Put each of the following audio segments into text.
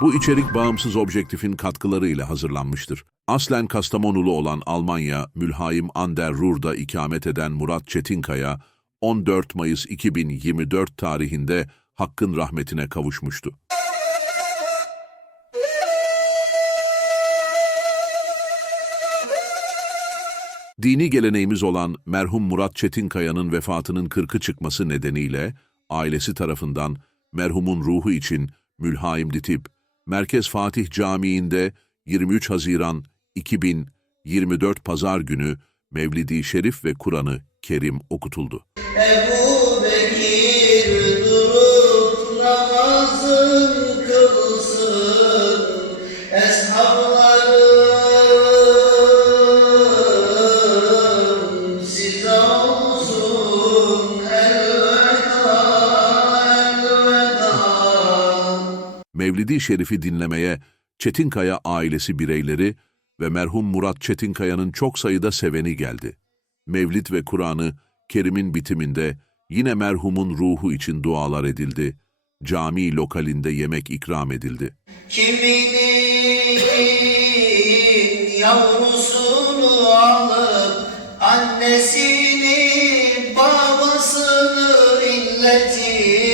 Bu içerik bağımsız objektifin katkılarıyla hazırlanmıştır. Aslen Kastamonulu olan Almanya, Mülhaim Ander Ruhr'da ikamet eden Murat Çetinkaya, 14 Mayıs 2024 tarihinde Hakk'ın rahmetine kavuşmuştu. Dini geleneğimiz olan merhum Murat Çetinkaya'nın vefatının kırkı çıkması nedeniyle ailesi tarafından merhumun ruhu için Mülhaim Ditip, Merkez Fatih Camii'nde 23 Haziran 2024 Pazar günü Mevlidi Şerif ve Kur'an-ı Kerim okutuldu. Ebu Bekir durup namazın Mevlidi Şerif'i dinlemeye Çetinkaya ailesi bireyleri ve merhum Murat Çetinkaya'nın çok sayıda seveni geldi. Mevlid ve Kur'an-ı Kerim'in bitiminde yine merhumun ruhu için dualar edildi. Cami lokalinde yemek ikram edildi. Kiminin yavrusunu alıp annesini babasını inletir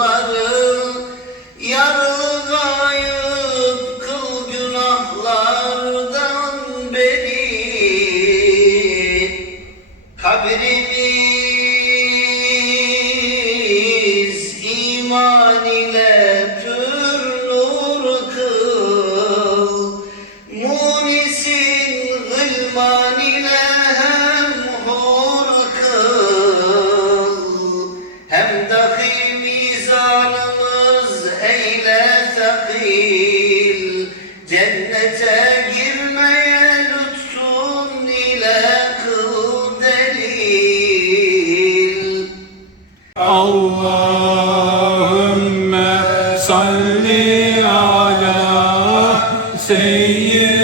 mücrim kulları Yarı gayb kıl günahlardan beri. Kabrimiz say you.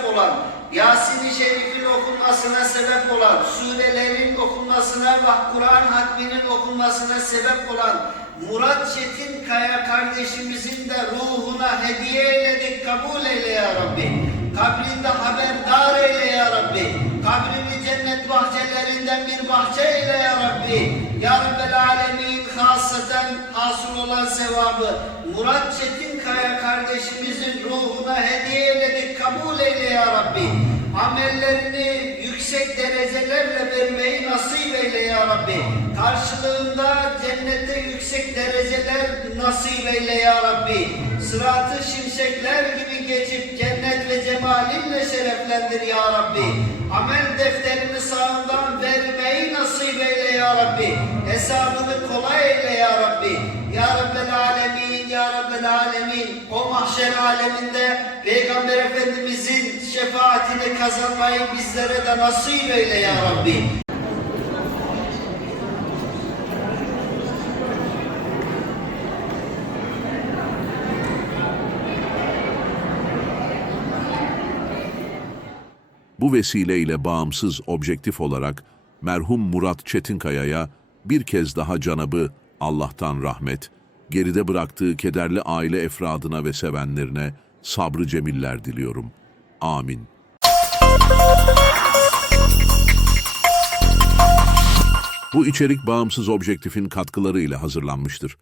Sebep olan, Yasin-i Şerif'in okunmasına sebep olan, surelerin okunmasına ve Kur'an hatminin okunmasına sebep olan Murat Çetinkaya kardeşimizin de ruhuna hediye eyledik, kabul eyle ya Rabbi. Kabrinde haberdar eyle ya Rabbi. Kabrini cennet bahçelerinden bir bahçe eyle ya Rabbi. Ya Rabbel Alemin hasreten hasıl olan sevabı Murat Çetinkaya kardeşimizin ruhuna hediye eyledik. Kabul eyle Rabbi. Amellerini yüksek derecelerle vermeyi nasip eyle ya Rabbi. Karşılığında cennette yüksek dereceler nasip eyle ya Rabbi. Sıratı şimşekler gibi geçip cennet ve cemalinle şereflendir ya Rabbi. Amel defterini sağından vermeyi nasip eyle ya Rabbi. Hesabını kolay eyle ya Rabbi. Ya Rabbel Alemin, Ya Rabbel Alemin. O mahşer aleminde Peygamber Efendimizin şefaatini kazanmayı bizlere de nasip eyle ya Rabbi. Bu vesileyle bağımsız objektif olarak merhum Murat Çetinkaya'ya bir kez daha Canabı Allah'tan rahmet, geride bıraktığı kederli aile efradına ve sevenlerine sabrı cemiller diliyorum. Amin. Bu içerik bağımsız objektifin katkılarıyla hazırlanmıştır.